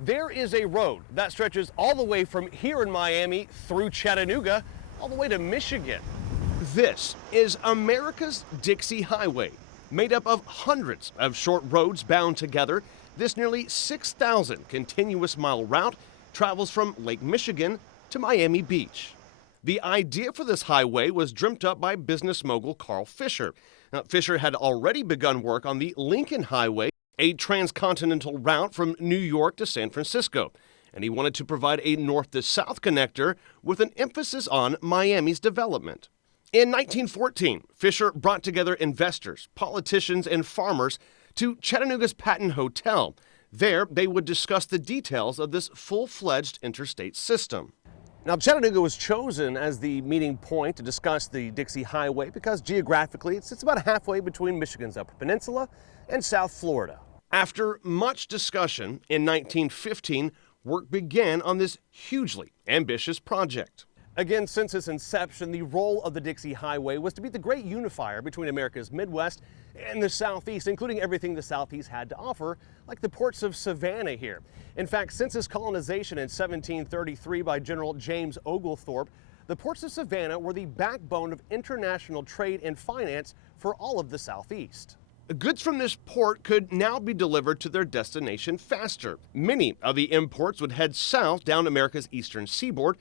There is a road that stretches all the way from here in Miami through Chattanooga, all the way to Michigan. This is America's Dixie Highway. Made up of hundreds of short roads bound together, this nearly 6,000 continuous mile route travels from Lake Michigan to Miami Beach. The idea for this highway was dreamt up by business mogul Carl Fisher. Now, Fisher had already begun work on the Lincoln Highway, a transcontinental route from New York to San Francisco, and he wanted to provide a north to south connector with an emphasis on Miami's development. In 1914, Fisher brought together investors, politicians, and farmers to Chattanooga's Patton Hotel. There, they would discuss the details of this full-fledged interstate system. Now, Chattanooga was chosen as the meeting point to discuss the Dixie Highway because geographically it sits about halfway between Michigan's Upper Peninsula and South Florida. After much discussion, in 1915, work began on this hugely ambitious project. Again, since its inception, the role of the Dixie Highway was to be the great unifier between America's Midwest and the Southeast, including everything the Southeast had to offer, like the ports of Savannah here. In fact, since its colonization in 1733 by General James Oglethorpe, the ports of Savannah were the backbone of international trade and finance for all of the Southeast. Goods from this port could now be delivered to their destination faster. Many of the imports would head south down America's eastern seaboard,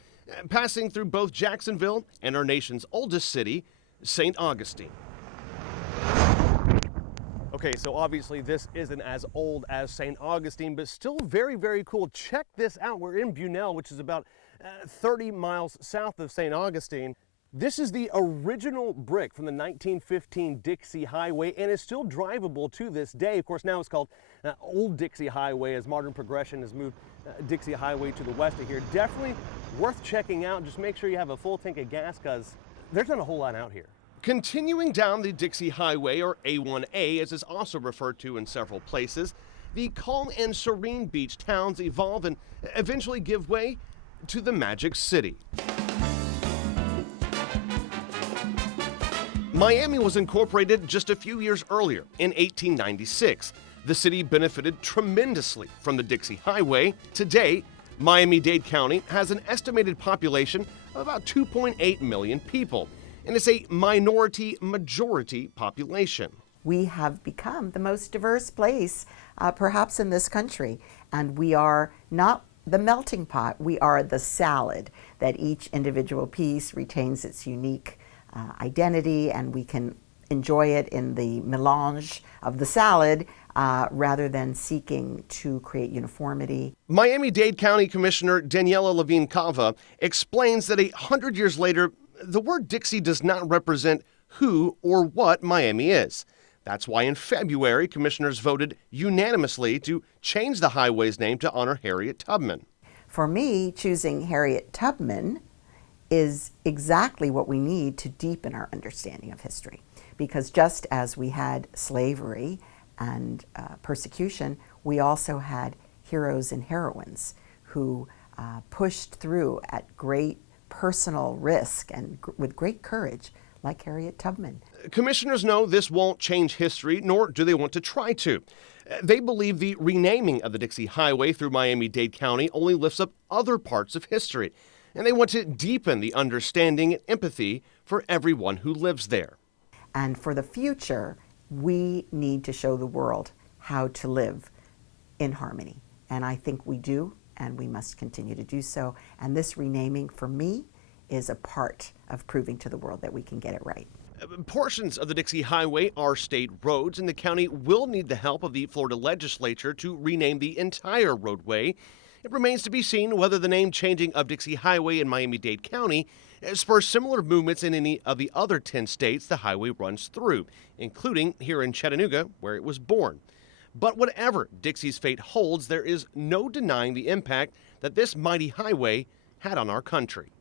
passing through both Jacksonville and our nation's oldest city, St. Augustine. Okay, so obviously this isn't as old as St. Augustine, but still very, very cool. Check this out. We're in Bunnell, which is about 30 miles south of St. Augustine. This is the original brick from the 1915 Dixie Highway and is still drivable to this day. Of course, now it's called Old Dixie Highway as modern progression has moved Dixie Highway to the west of here. Definitely worth checking out. Just make sure you have a full tank of gas because there's not a whole lot out here. Continuing down the Dixie Highway, or A1A as it's also referred to in several places, the calm and serene beach towns evolve and eventually give way to the Magic City. Miami was incorporated just a few years earlier, in 1896. The city benefited tremendously from the Dixie Highway. Today, Miami-Dade County has an estimated population of about 2.8 million people, and it's a minority-majority population. We have become the most diverse place, perhaps in this country, and we are not the melting pot, we are the salad, that each individual piece retains its unique identity, and we can enjoy it in the melange of the salad rather than seeking to create uniformity. Miami-Dade County Commissioner Daniela Levine Cava explains that 100 years later, the word Dixie does not represent who or what Miami is. That's why in February, commissioners voted unanimously to change the highway's name to honor Harriet Tubman. For me, choosing Harriet Tubman is exactly what we need to deepen our understanding of history. Because just as we had slavery and persecution, we also had heroes and heroines who pushed through at great personal risk and with great courage, like Harriet Tubman. Commissioners know this won't change history, nor do they want to try to. They believe the renaming of the Dixie Highway through Miami-Dade County only lifts up other parts of history, and they want to deepen the understanding and empathy for everyone who lives there. And for the future, we need to show the world how to live in harmony. And I think we do, and we must continue to do so. And this renaming, for me, is a part of proving to the world that we can get it right. Portions of the Dixie Highway are state roads, and the county will need the help of the Florida legislature to rename the entire roadway. It remains to be seen whether the name changing of Dixie Highway in Miami-Dade County spurs similar movements in any of the other 10 states the highway runs through, including here in Chattanooga, where it was born. But whatever Dixie's fate holds, there is no denying the impact that this mighty highway had on our country.